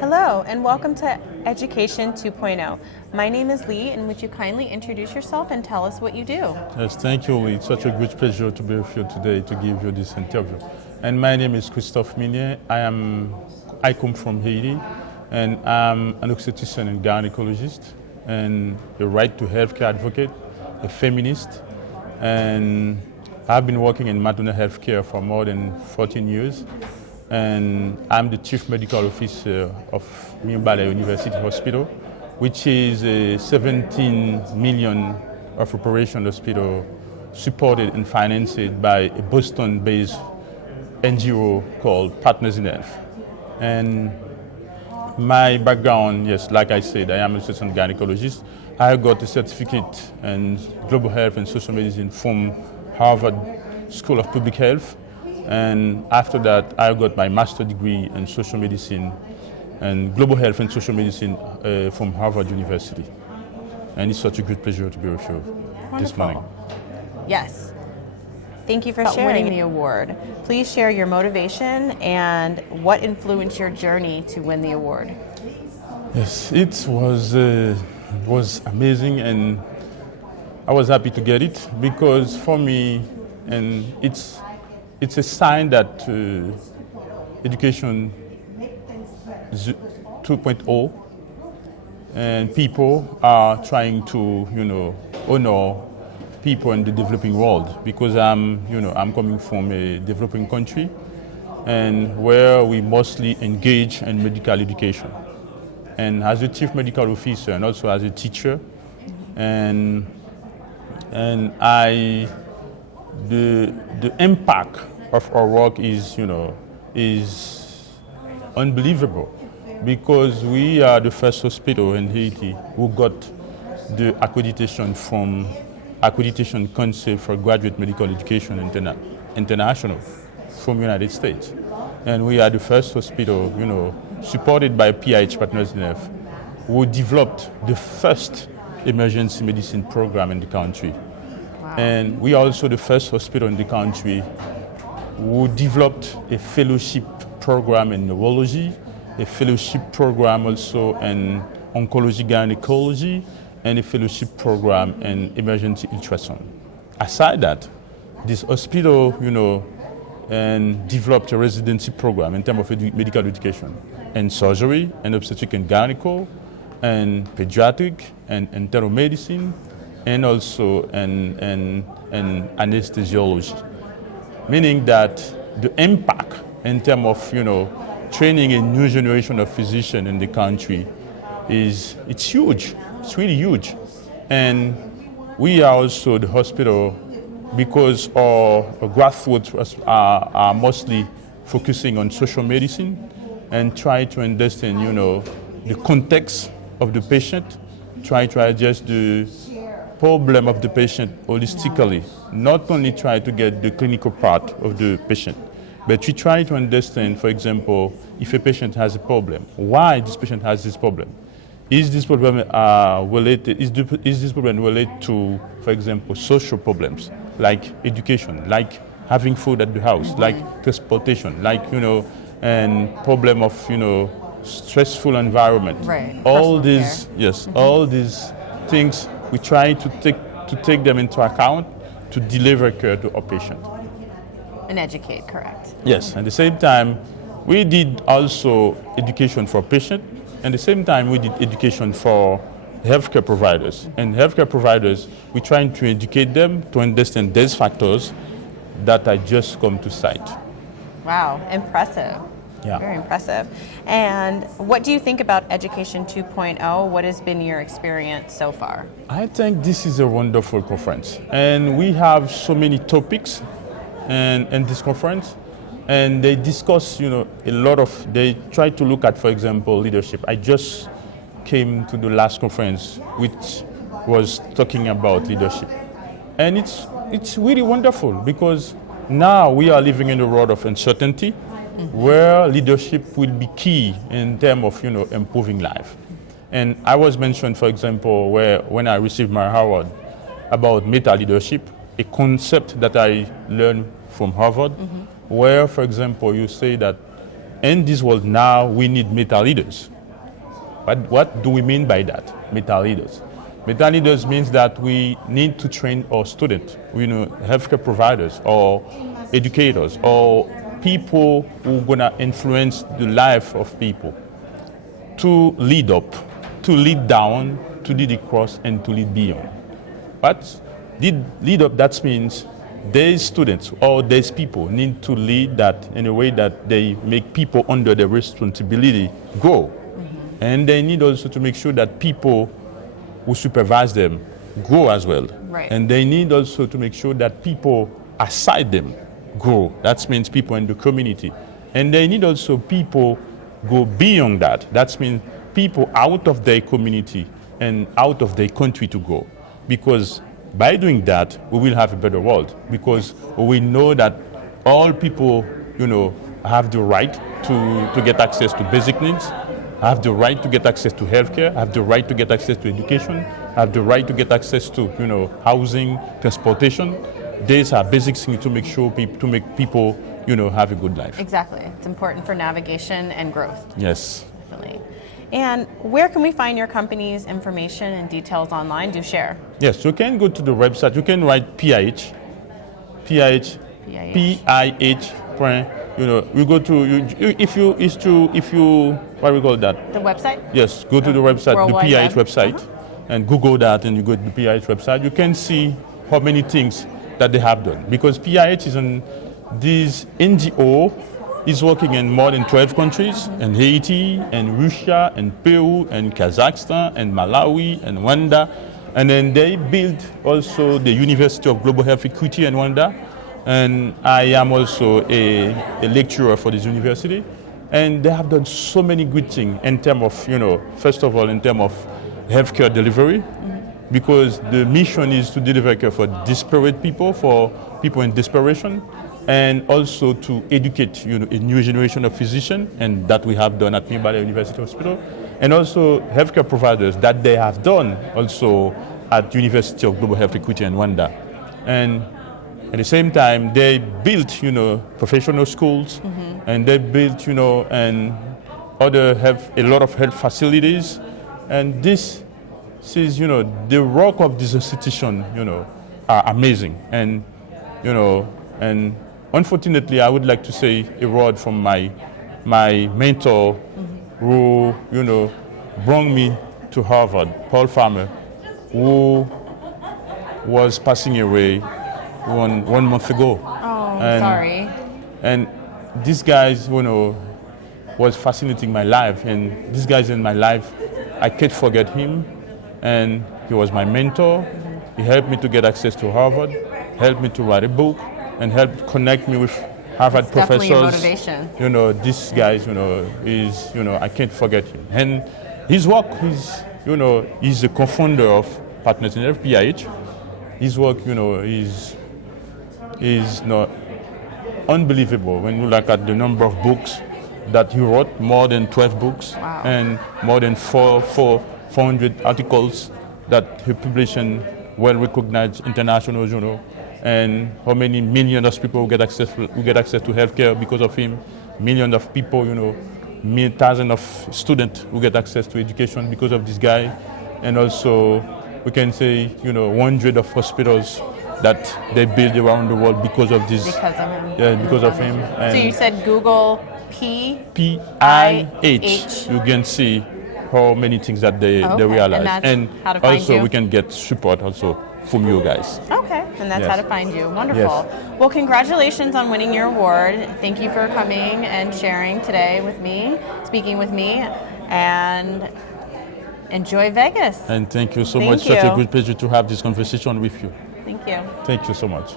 Hello, and welcome to Education 2.0. My name is Lee, and would you kindly introduce yourself and tell us what you do? Yes, thank you, Lee. It's such a great pleasure to be with you today to give you this interview. And my name is Christophe Millien. I come from Haiti, and I'm an obstetrician and gynecologist, and a right to healthcare advocate, a feminist, and I've been working in maternal healthcare for more than 14 years. And I'm the Chief Medical Officer of Mirebalais University Hospital, which is a 17 million of operation hospital supported and financed by a Boston-based NGO called Partners in Health. And my background, yes, like I said, I am a assistant gynecologist. I got a certificate in global health and social medicine from Harvard School of Public Health. And after that, I got my master's degree in social medicine and global health and social medicine from Harvard University. And it's such a great pleasure to be with you this morning. Yes. Thank you for sharing winning the award. Please share your motivation and what influenced your journey to win the award. Yes, it was amazing, and I was happy to get it because for me, and it's a sign that education 2.0 and people are trying to, honor people in the developing world, because I'm coming from a developing country and where we mostly engage in medical education. And as a chief medical officer and also as a teacher, and the impact of our work is unbelievable, because we are the first hospital in Haiti who got the accreditation council for graduate medical education international from United States. And we are the first hospital, supported by PIH Partners in Health, who developed the first emergency medicine program in the country. Wow. And we are also the first hospital in the country who developed a fellowship program in neurology, a fellowship program also in oncology, gynecology, and a fellowship program in emergency ultrasound. Aside that, this hospital, and developed a residency program in terms of medical education and surgery and obstetric and gynecology and pediatric and internal medicine, and also in anesthesiology. Meaning that the impact in terms of training a new generation of physicians in the country it's huge. It's really huge. And we are also the hospital, because our grassroots are mostly focusing on social medicine and try to understand, the context of the patient, try to address the problem of the patient holistically, not only try to get the clinical part of the patient, but we try to understand, for example, if a patient has a problem, why this patient has this problem. Is this problem related? Is this problem related to, for example, social problems like education, like having food at the house, like transportation, like and problem of stressful environment. Right. All these all these things we try to take them into account to deliver care to our patient. And educate, correct? Yes. At the same time, we did also education for patients. At the same time, we did education for healthcare providers. And healthcare providers, we're trying to educate them to understand these factors that I just come to cite. Wow, impressive. Yeah. Very impressive. And what do you think about Education 2.0? What has been your experience so far? I think this is a wonderful conference. And we have so many topics in this conference. And they discuss, they try to look at, for example, leadership. I just came to the last conference, which was talking about leadership. And it's really wonderful, because now we are living in a world of uncertainty, where leadership will be key in terms of, improving life. And I was mentioned, for example, when I received my award about meta leadership, a concept that I learned from Harvard, where, for example, you say that in this world now, we need meta leaders. But what do we mean by that, meta leaders? Meta leaders means that we need to train our students, healthcare providers or educators or people who are gonna influence the life of people to lead up, to lead down, to lead across, and to lead beyond. But lead up, that means these students or these people need to lead that in a way that they make people under their responsibility grow. Mm-hmm. And they need also to make sure that people who supervise them grow as well. Right. And they need also to make sure that people aside them grow. That means people in the community. And they need also people go beyond that. That means people out of their community and out of their country to grow. Because by doing that, we will have a better world. Because we know that all people, have the right to get access to basic needs, have the right to get access to healthcare, have the right to get access to education, have the right to get access to, housing, transportation. These are basic things to make sure to make people, have a good life. Exactly. It's important for navigation and growth. Yes. Definitely. And where can we find your company's information and details online? Do share. Yes, you can go to the website. You can write PIH. We go to if you what we call that? The website? Yes, go to the website, World the Wide PIH Web. website, and Google that, and you go to the PIH website. You can see how many things that they have done, because PIH is this NGO is working in more than 12 countries, in Haiti, and Russia, and Peru, and Kazakhstan, and Malawi, and Rwanda. And then they built also the University of Global Health Equity in Rwanda. And I am also a lecturer for this university. And they have done so many good things in terms of, first of all, in terms of healthcare delivery, because the mission is to deliver care for desperate people, for people in desperation, and also to educate a new generation of physicians, and that we have done at Mirebalais University Hospital, and also healthcare providers that they have done also at University of Global Health Equity in Rwanda. And at the same time, they built, professional schools, and they built, and a lot of health facilities, and this is, the work of this institution, are amazing, and and unfortunately, I would like to say a word from my mentor, who brought me to Harvard, Paul Farmer, who was passing away one month ago. Oh, and, sorry. And this guy, was fascinating my life, and this guy's in my life, I can't forget him, and he was my mentor. He helped me to get access to Harvard, helped me to write a book, and helped connect me with Harvard It's professors. definitely a motivation. This guy, is, I can't forget him. And his work is, he's the co-founder of Partners in Health, PIH. His work, is not unbelievable when you look at the number of books that he wrote, more than 12 books, Wow. and more than 400 articles that he published in well-recognized international journal, and how many millions of people who get access to healthcare because of him, millions of people, thousands of students who get access to education because of this guy, and also we can say, hundreds of hospitals that they build around the world because of this. Because of him. Yeah, because of him. So you said Google PIH. You can see how many things that they Okay, realize. and that's how to find also you? we can get support also from you guys. Okay, and that's Yes. how to find you. Wonderful. Yes. Well, congratulations on winning your award. Thank you for coming and sharing today with me, speaking with me, and enjoy Vegas. And thank you so Thank much. Such you. a good pleasure to have this conversation with you. Thank you. Thank you so much.